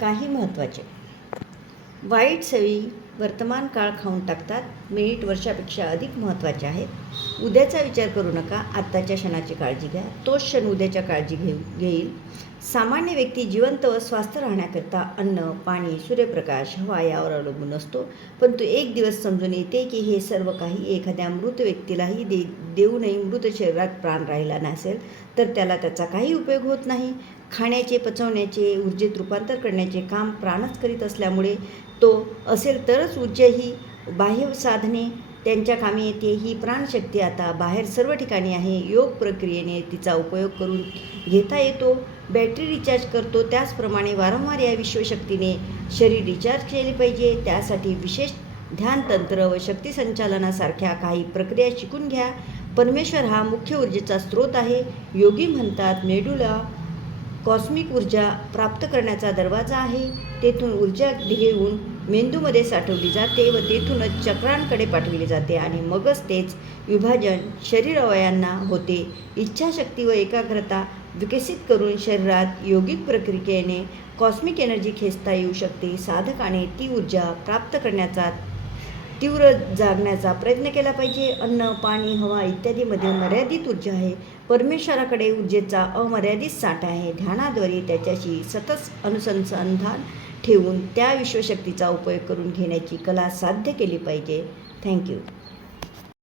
काही महत्त्वाचे वाईट सवयी वर्तमान काळ खाऊन टाकतात. मिनिट वर्षापेक्षा अधिक महत्त्वाचे आहेत. उद्याचा विचार करू नका, आत्ताच्या क्षणाची काळजी घ्या. तोच क्षण उद्याच्या काळजी घेईल. सामान्य व्यक्ती जिवंत व स्वस्थ राहण्याकरता अन्न, पाणी, सूर्यप्रकाश, हवा यावर अवलंबून असतो. परंतु एक दिवस समजून येते की हे सर्व काही एखाद्या मृत व्यक्तीलाही देऊनही मृत शरीरात प्राण राहिला नसेल तर त्याला त्याचा काही उपयोग होत नाही. खाण्याचे, पचवण्याचे, ऊर्जेत रूपांतर करण्याचे काम प्राणच करीत असल्यामुळे तो असेल तरच ऊर्जा ही बाह्य साधने त्यांच्या कामी येते. ही प्राणशक्ती आता बाहेर सर्व ठिकाणी आहे. योग प्रक्रियेने तिचा उपयोग करून घेता येतो. बॅटरी रिचार्ज करतो त्याचप्रमाणे वारंवार या विश्वशक्तीने शरीर रिचार्ज केले पाहिजे. त्यासाठी विशेष ध्यानतंत्र व शक्तिसंचालनासारख्या काही प्रक्रिया शिकून घ्या. परमेश्वर हा मुख्य ऊर्जेचा स्रोत आहे. योगी म्हणतात मेडुला कॉस्मिक ऊर्जा प्राप्त करण्याचा दरवाजा आहे. तेथून ऊर्जा घेऊन मेंदूमध्ये साठवली जाते व तेथूनच चक्रांकडे पाठवली जाते आणि मगच तेच विभाजन शरीर अवयवांना होते. इच्छाशक्ती व एकाग्रता विकसित करून शरीरात योगिक प्रक्रियेने कॉस्मिक एनर्जी खेचता येऊ शकते. साधकाने ती ऊर्जा प्राप्त करण्याचा तीव्र जागण्याचा प्रयत्न केला पाहिजे. अन्न, पाणी, हवा इत्यादीमध्ये मर्यादित ऊर्जा आहे. परमेश्वराकडे ऊर्जेचा अमर्यादित साठा आहे. ध्यानाद्वारे त्याच्याशी सतत अनुसंधान ठेवून त्या विश्वशक्तीचा उपयोग करून घेण्याची कला साध्य केली पाहिजे. थँक्यू.